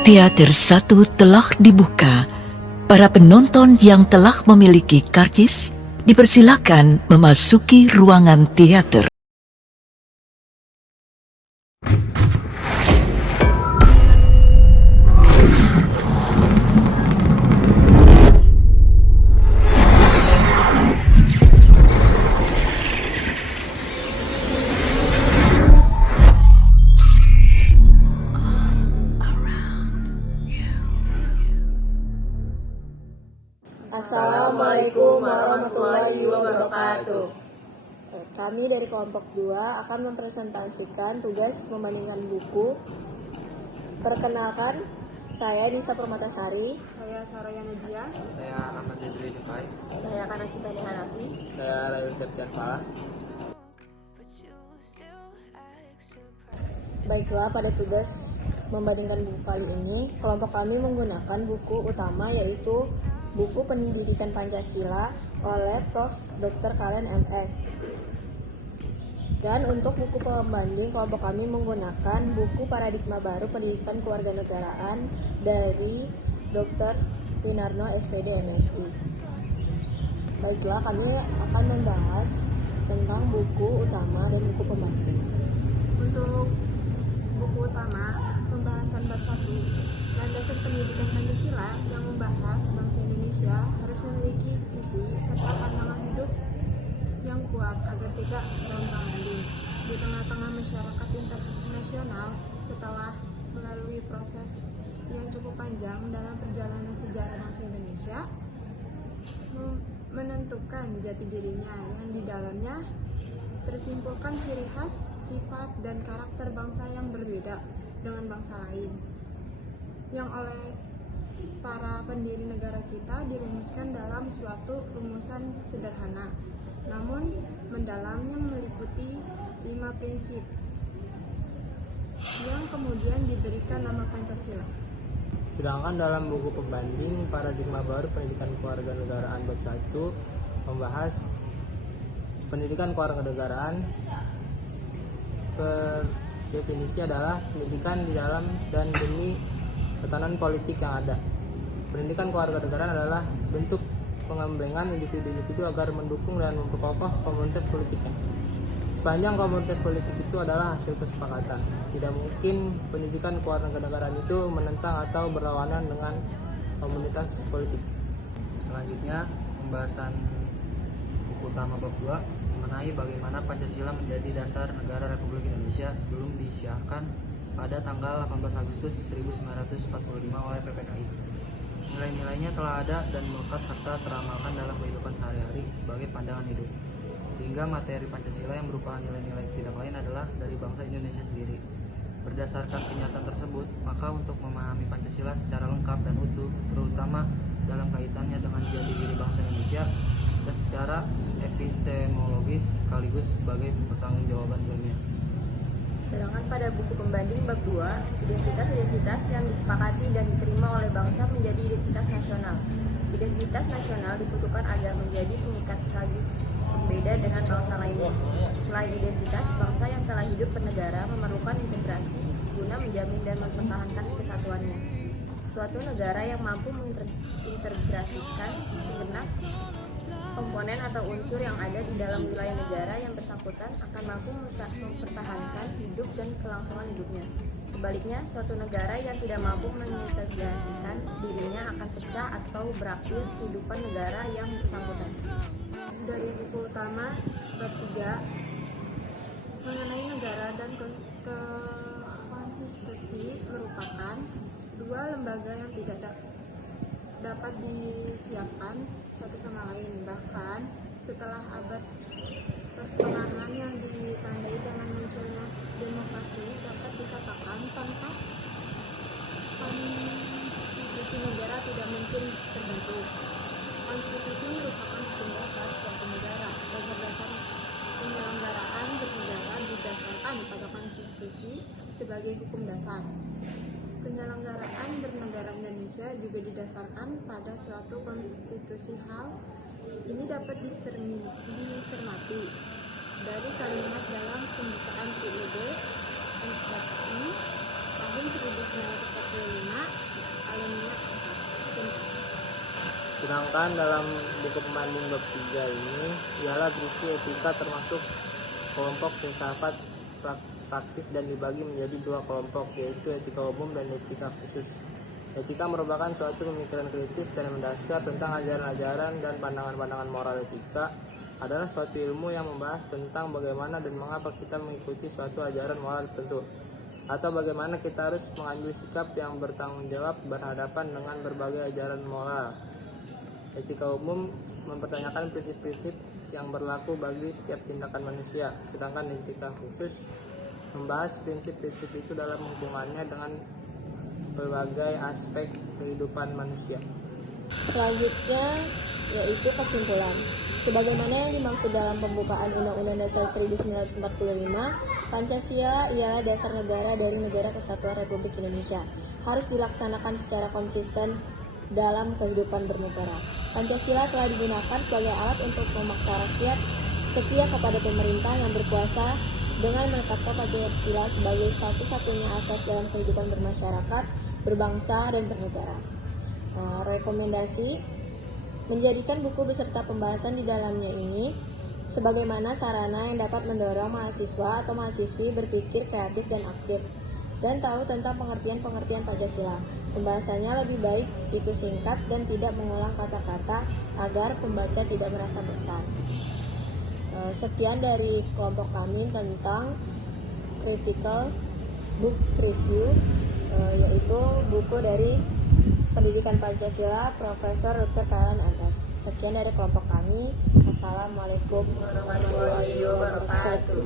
Teater 1 telah dibuka. Para penonton yang telah memiliki karcis dipersilakan memasuki ruangan teater. Assalamualaikum warahmatullahi wabarakatuh. Kami dari kelompok 2 akan mempresentasikan tugas membandingkan buku. Perkenalkan, saya Nisa Permatasari. Saya Saraya Najia. Saya Ahmad Nedri Defai. Saya Kanacita Hanafi. Saya Rayu Septian Falah. Baiklah, pada tugas membandingkan buku kali ini, kelompok kami menggunakan buku utama yaitu buku Pendidikan Pancasila oleh Prof. Dr. Kalen MS. Dan untuk buku pembanding, kelompok kami menggunakan buku Paradigma Baru Pendidikan Kewarganegaraan dari Dr. Winarno SPD MSI. Baiklah, kami akan membahas tentang buku utama dan buku pembanding. Untuk buku utama, pembahasan bab 1, Landasan Pendidikan Pancasila, yang membahas bangsa Indonesia harus memiliki visi serta pandangan hidup yang kuat agar tidak terombang-ambing di tengah-tengah masyarakat internasional setelah melalui proses yang cukup panjang dalam perjalanan sejarah bangsa Indonesia, menentukan jati dirinya yang di dalamnya tersimpulkan ciri khas, sifat, dan karakter bangsa yang berbeda dengan bangsa lain, yang oleh para pendiri negara kita dirumuskan dalam suatu rumusan sederhana, namun mendalam, yang meliputi 5 prinsip yang kemudian diberikan nama Pancasila. Sedangkan dalam buku pembanding Paradigma Baru Pendidikan Kewarganegaraan bab 1 membahas pendidikan kewarganegaraan. Definisi adalah pendidikan di dalam dan demi tatanan politik yang ada. Pendidikan kewarganegaraan adalah bentuk pengembangan individu-individu agar mendukung dan memperkokoh komunitas politiknya. Sepanjang komunitas politik itu adalah hasil kesepakatan, tidak mungkin pendidikan kewarganegaraan itu menentang atau berlawanan dengan komunitas politik. Selanjutnya, pembahasan buku utama bab 2 mengenai bagaimana Pancasila menjadi dasar negara Republik Indonesia sebelum disiahkan pada tanggal 18 Agustus 1945 oleh PPKI. Nilai-nilainya telah ada dan melekat serta teramalkan dalam kehidupan sehari-hari sebagai pandangan hidup, sehingga materi Pancasila yang merupakan nilai-nilai tidak lain adalah dari bangsa Indonesia sendiri. Berdasarkan kenyataan tersebut, maka untuk memahami Pancasila secara lengkap dan utuh, terutama dalam kaitannya dengan jati diri bangsa Indonesia dan secara epistemologis sekaligus sebagai pertanggungjawaban ilmiah. Sedangkan pada buku pembanding bab 2, identitas-identitas yang disepakati dan diterima oleh bangsa menjadi identitas nasional. Identitas nasional dibutuhkan agar menjadi pengikat sekaligus berbeda dengan bangsa lainnya. Selain identitas, bangsa yang telah hidup bernegara memerlukan integrasi guna menjamin dan mempertahankan kesatuannya. Suatu negara yang mampu mengintegrasikan segenap komponen atau unsur yang ada di dalam wilayah negara yang bersangkutan akan mampu mempertahankan hidup dan kelangsungan hidupnya. Sebaliknya, suatu negara yang tidak mampu mengintegrasikan dirinya akan pecah atau berakhir kehidupan negara yang bersangkutan. Dari buku utama bab 3 mengenai negara dan konstitusi merupakan dua lembaga yang tidak dapat disiapkan satu sama lain. Bahkan setelah abad pertengahan yang ditandai dengan munculnya demokrasi, dapat dikatakan tanpa konstitusi negara tidak mungkin terbentuk. Konstitusi merupakan hukum dasar suatu negara. Dasar-dasar penyelenggaraan bernegara didasarkan pada konstitusi sebagai hukum dasar. Penyelenggaraan bernegara Indonesia juga didasarkan pada suatu konstitusi. Hal ini dapat dicermati dari kalimat dalam pembukaan PUB NRI tahun 1945 Alumni. Sedangkan dalam buku pembanding bab 3 ini ialah berisi etika termasuk kelompok filsafat praktis dan dibagi menjadi dua kelompok, yaitu etika umum dan etika khusus. Etika merupakan suatu pemikiran kritis dan mendasar tentang ajaran-ajaran dan pandangan-pandangan moral. Etika adalah suatu ilmu yang membahas tentang bagaimana dan mengapa kita mengikuti suatu ajaran moral tertentu, atau bagaimana kita harus mengambil sikap yang bertanggung jawab berhadapan dengan berbagai ajaran moral. Etika umum mempertanyakan prinsip-prinsip yang berlaku bagi setiap tindakan manusia, sedangkan etika khusus membahas prinsip-prinsip itu dalam hubungannya dengan berbagai aspek kehidupan manusia. Selanjutnya yaitu kesimpulan. Sebagaimana yang dimaksud dalam pembukaan Undang-Undang Dasar 1945, Pancasila ialah dasar negara dari Negara Kesatuan Republik Indonesia. Harus dilaksanakan secara konsisten dalam kehidupan bernegara. Pancasila telah digunakan sebagai alat untuk memaksa rakyat setia kepada pemerintah yang berkuasa dengan menetapkan Pancasila sebagai satu-satunya asas dalam kehidupan bermasyarakat, berbangsa, dan bernegara. Rekomendasi menjadikan buku beserta pembahasan di dalamnya ini sebagaimana sarana yang dapat mendorong mahasiswa atau mahasiswi berpikir kreatif dan aktif dan tahu tentang pengertian-pengertian Pancasila. Pembahasannya lebih baik itu singkat dan tidak mengulang kata-kata agar pembaca tidak merasa bosan. Sekian dari kelompok kami tentang critical book review, yaitu buku dari Pendidikan Pancasila Profesor Dr. Kailan MS. Sekian dari kelompok kami. Assalamualaikum warahmatullahi wabarakatuh.